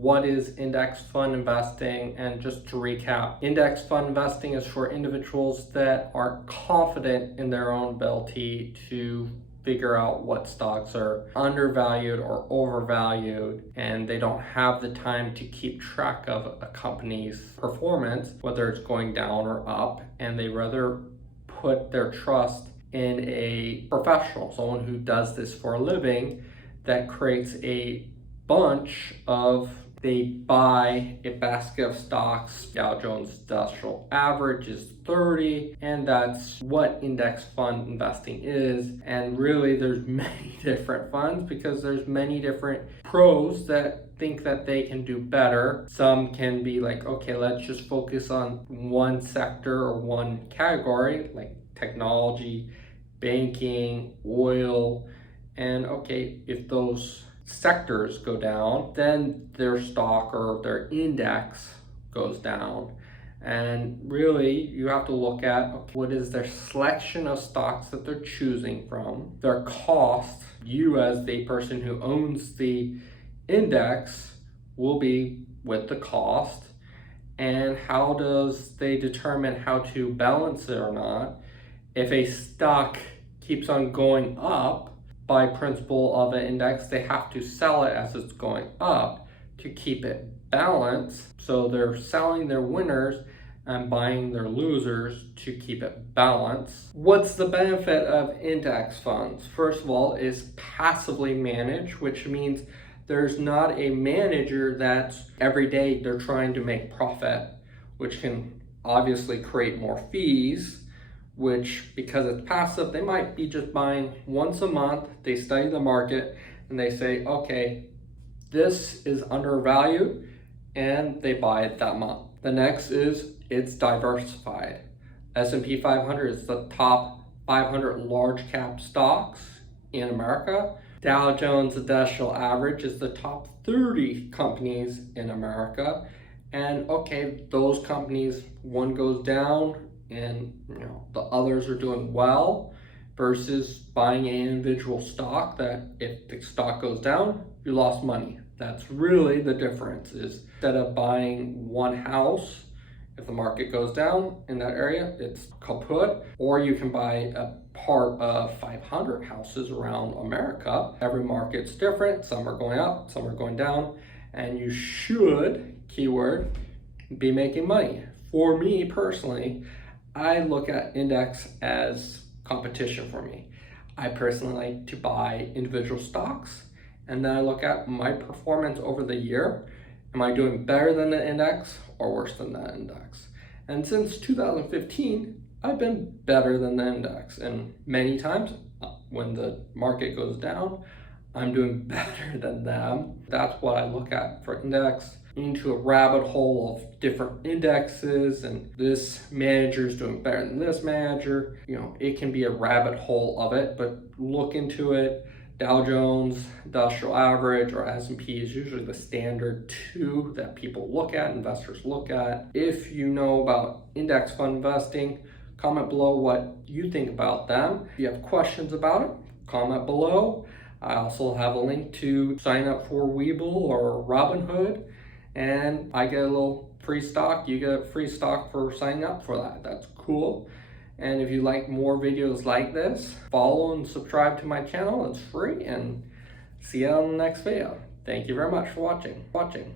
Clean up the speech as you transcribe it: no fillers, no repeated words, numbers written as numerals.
what is index fund investing? And just to recap, index fund investing is for individuals that are confident in their own ability to figure out what stocks are undervalued or overvalued, and they don't have the time to keep track of a company's performance, whether it's going down or up, and they rather put their trust in a professional, someone who does this for a living, that creates a bunch of, they buy a basket of stocks. Dow Jones Industrial Average is 30, and that's what index fund investing is. And really there's many different funds because there's many different pros that think that they can do better. Some can be like, okay, let's just focus on one sector or one category, like technology, banking, oil, and okay, if those sectors go down, then their stock or their index goes down. And really you have to look at, okay, what is their selection of stocks that they're choosing from, their cost. You as the person who owns the index will be with the cost, and how does they determine how to balance it or not. If a stock keeps on going up, by principle of an index, they have to sell it as it's going up to keep it balanced. So they're selling their winners and buying their losers to keep it balanced. What's the benefit of index funds? First of all, is passively managed, which means there's not a manager that's every day they're trying to make profit, which can obviously create more fees, which, because it's passive, they might be just buying once a month. They study the market and they say, okay, this is undervalued, and they buy it that month. The next is it's diversified. S&P 500 is the top 500 large cap stocks in America. Dow Jones Industrial Average is the top 30 companies in America. And okay, those companies, one goes down and the others are doing well, versus buying an individual stock that if the stock goes down, you lost money. That's really the difference. Is instead of buying one house, if the market goes down in that area, it's kaput. Or you can buy a part of 500 houses around America. Every market's different. Some are going up, some are going down, and you should, keyword, be making money. For me personally, I look at index as competition for me. I personally like to buy individual stocks, and then I look at my performance over the year. Am I doing better than the index or worse than the index? And since 2015, I've been better than the index. And many times when the market goes down, I'm doing better than them. That's what I look at for index. Into a rabbit hole of different indexes, and this manager is doing better than this manager. It can be a rabbit hole of it, but look into it. Dow Jones Industrial Average or S&P is usually the standard two that people look at, investors look at. If you know about index fund investing, comment below what you think about them. If you have questions about it, comment below. I also have a link to sign up for Webull or Robinhood, and I get a little free stock. You get free stock for signing up for that. That's cool. And if you like more videos like this, follow and subscribe to my channel. It's free, and see you on the next video. Thank you very much for watching.